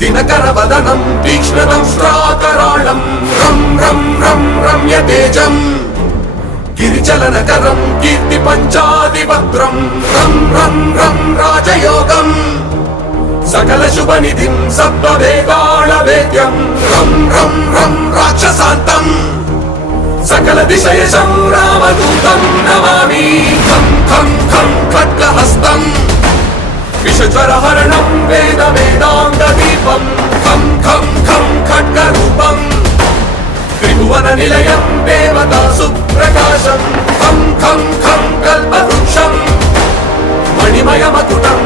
दिनकरवदनं तीक्ष्णदंष्ट्राकराळं रं रं रं रम्यतेजम् गिरिचलनकरं कीर्तिपञ्चादिभद्रं रं रं रं राजयोगम् सकलशुभनिधिं सप्तवेदालवेद्यं रं रं रं राक्षसान्तम् सकलदिशयशं रामदूतं नमामि खं खं खं खड्गहस्तम् विषज्वरहरणं वेदवेदाङ्गदीपं खं खं खं खड्गरूपम् त्रिभुवननिलयं देवतासुप्रकाशं खं खं खं कल्पवृक्षम् मणिमयमकुटं